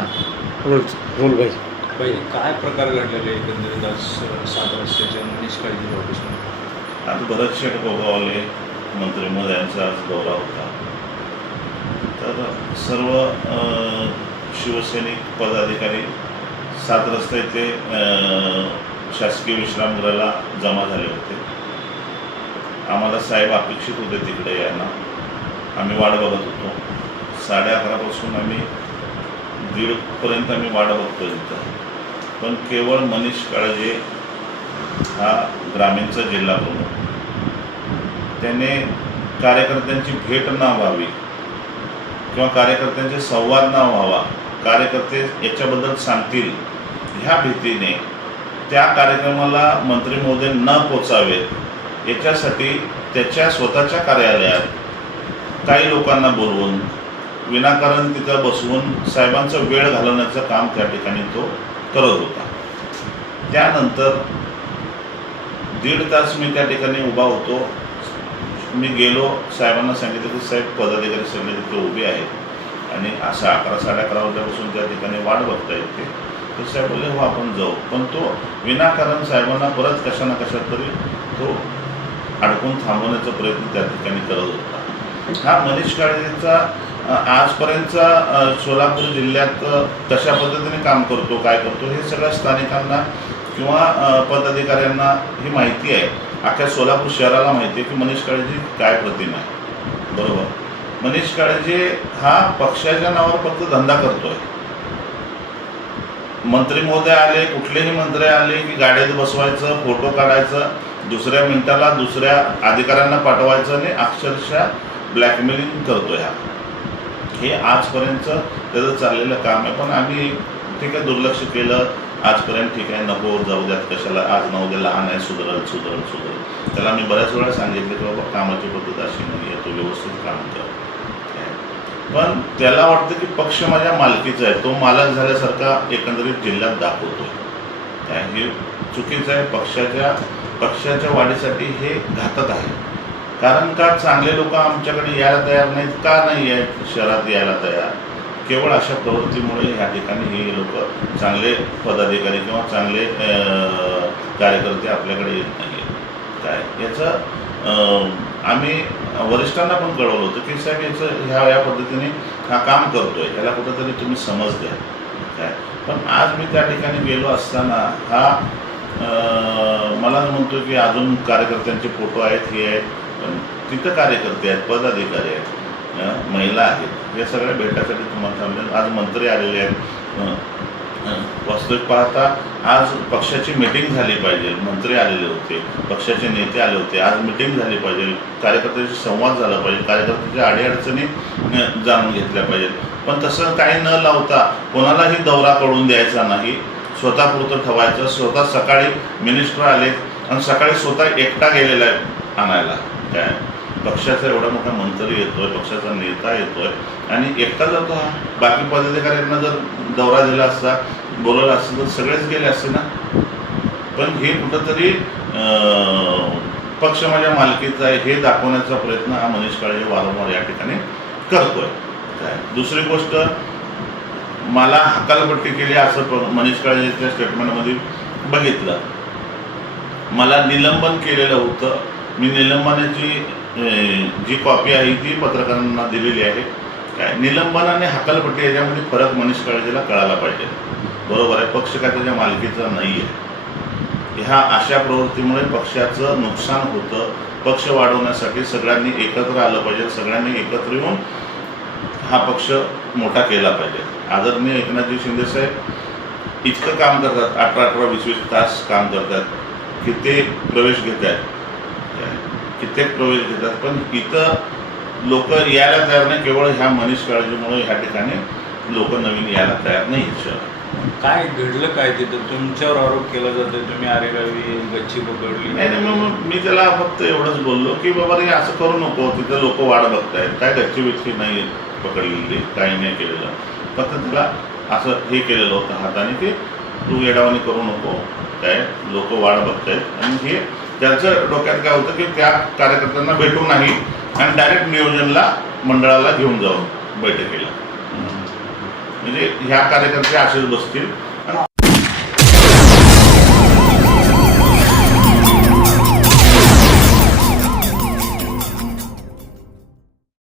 बोल भाई. पहिले काय प्रकार घडलेले एकंदरीत आज सात रस्त्याच्या मनीष काळजी ऑफिसमध्ये आज भरत शेठ गोगावले मंत्री महोदयांचा आज दौरा होता. तर सर्व शिवसैनिक पदाधिकारी सात रस्ता अ, शासकीय विश्रामगृहाला जमा झाले होते. आम्हाला साहेब अपेक्षित होते तिकडे यांना आम्ही वाट बघत होतो. साडे अकरापासून आम्ही दीडपर्यंत आम्ही वाढ बघतोय तिथं पण केवळ मनीष काळजे हा ग्रामीणचा जिल्हा प्रमुख. त्याने कार्यकर्त्यांची भेट न व्हावी किंवा कार्यकर्त्यांचे संवाद न व्हावा कार्यकर्ते याच्याबद्दल सांगतील ह्या भीतीने त्या कार्यक्रमाला मंत्री महोदय न पोचावेत याच्यासाठी त्याच्या स्वतःच्या कार्यालयात काही लोकांना बोलवून विनाकारण तिथं बसवून साहेबांचा वेळ घालवण्याचं काम त्या ठिकाणी तो करत होता. त्यानंतर दीड तास मी त्या ठिकाणी उभा होतो. मी गेलो. साहेबांना सांगितलं की साहेब पदाधिकारी सगळे तिथे उभे आहेत आणि असं अकरा साडे अकरा वाजल्यापासून त्या ठिकाणी वाट बघता येते तर साहेब बोलले हो आपण जाऊ. पण तो विनाकारण साहेबांना परत कशा ना कशा तरी तो अडकून थांबवण्याचा प्रयत्न त्या ठिकाणी करत होता. हा मनीष काळेचा आजपर्यंतचा सोलापूर जिल्ह्यात कशा पद्धतीने काम करतो काय करतो हे सगळ्या स्थानिकांना किंवा पदाधिकाऱ्यांना ही माहिती आहे. अख्ख्या सोलापूर शहराला माहिती आहे की मनीष काळजी काय प्रतिमा आहे. बरोबर? मनीष काळेजी हा पक्षाच्या नावावर फक्त धंदा करतोय. मंत्री महोदय आले कुठलेही मंत्री आले की गाड्यात बसवायचं फोटो काढायचं दुसऱ्या मिनिटाला दुसऱ्या अधिकाऱ्यांना पाठवायचं आणि अक्षरशः ब्लॅकमेलिंग करतोय हा. हे आजपर्यंत त्याचं चाललेलं काम आहे. पण आम्ही ठीक आहे दुर्लक्ष केलं. आजपर्यंत ठीक आहे नको जाऊ द्यात कशाला आज नऊ उद्याला लहान आहे सुधरल सुधरल सुधरल. त्याला मी बऱ्याच वेळा सांगितलं की बाबा कामाची पद्धत अशी नाही आहे तो व्यवस्थित काम कर. पण त्याला वाटतं की पक्ष माझ्या मालकीचा आहे. तो मालक झाल्यासारखा एकंदरीत जिल्ह्यात दाखवतो काय हे चुकीचं आहे. पक्षाच्या पक्षाच्या वाढीसाठी हे घातक आहे. कारण का चांगले लोक आमच्याकडे यायला तयार नाहीत? का नाही आहेत शहरात यायला तयार? केवळ अशा प्रवृत्तीमुळे या ठिकाणी हे लोक चांगले पदाधिकारी किंवा चांगले कार्यकर्ते आपल्याकडे येत नाही आहेत काय? याचं आम्ही वरिष्ठांना पण कळवलं होतं की साहेब याचं ह्या या पद्धतीने हा काम करतोय. ह्याला कुठंतरी तुम्ही समज द्या. काय? पण आज मी त्या ठिकाणी गेलो असताना हा मला म्हणतो की अजून कार्यकर्त्यांचे फोटो आहेत हे आहेत. तिथं कार्यकर्ते आहेत पदाधिकारी आहेत महिला आहेत या सगळ्या भेटासाठी तुम्हाला थांबले आज मंत्री आलेले आहेत. वास्तविक पाहता आज पक्षाची मिटिंग झाली पाहिजे. मंत्री आलेले होते पक्षाचे नेते आले होते. आज मिटिंग झाली पाहिजे. कार्यकर्त्यांशी संवाद झाला पाहिजे. कार्यकर्त्याच्या अडीअडचणी जाणून घेतल्या पाहिजेत. पण तसं काही न लावता कोणालाही दौरा करून द्यायचा नाही. स्वतःपुरतं ठेवायचं. स्वतः सकाळी मिनिस्टर आले आणि सकाळी स्वतः एकटा गेलेला आहे आणायला. काय? पक्षाचा एवढा मोठा मंत्री येतोय पक्षाचा नेता येतोय. आणि एकटा जातो हा. बाकी पदाधिकाऱ्यांना जर दौरा दिला असता बोलवला असतं तर सगळेच गेले असते ना. पण हे कुठंतरी पक्ष माझ्या मालकीचा आहे हे दाखवण्याचा प्रयत्न हा मनीष काळे वारंवार या ठिकाणी करतोय. काय? दुसरी गोष्ट मला हकालपट्टी केली असं प- मनीष काळेच्या स्टेटमेंटमध्ये बघितलं. मला निलंबन केलेलं होतं. मी निलंबनाची जी कॉपी आहे ती पत्रकारांना दिलेली आहे काय? निलंबन आणि हकालपट्टी याच्यामध्ये फरक मनीष काळजेला कळायला पाहिजे. बरोबर आहे पक्ष काय त्याच्या मालकीचा नाही आहे ह्या अशा प्रवृत्तीमुळे पक्षाचं नुकसान होतं. पक्ष वाढवण्यासाठी सगळ्यांनी एकत्र आलं पाहिजे. सगळ्यांनी एकत्र येऊन हा पक्ष मोठा केला पाहिजे. आदरणीय एकनाथजी शिंदेसाहेब इतकं काम करतात अठरा अठरा वीस वीस तास काम करतात की ते प्रवेश घेत आहेत कित्येक प्रवेश घेतात पण इथं लोक यायला तयार नाही. केवळ ह्या मनीष काळजीमुळे ह्या ठिकाणी लोक नवीन यायला तयार नाही शहरात काय घडलं काय तिथं? तुमच्यावर आरोप केला जातोय. तुम्ही आरेगावी गच्ची पकडली. नाही नाही मग मी त्याला फक्त एवढंच बोललो की बाबा रे असं करू नको. तिथं लोक वाट बघतायत. काय गच्ची बिच्ची नाही पकडलेली. काही नाही केलेलं. फक्त त्याला असं हे केलेलं होतं हाताने की तू येडावानी करू नको. काय? लोक वाट बघतायत. आणि हे त्याचं डोक्यात काय होतं की त्या कार्यकर्त्यांना भेटू नाही आणि डायरेक्ट नियोजनला मंडळाला घेऊन जाऊ बैठकीला. म्हणजे ह्या कार्यकर्ते असेच बसतील.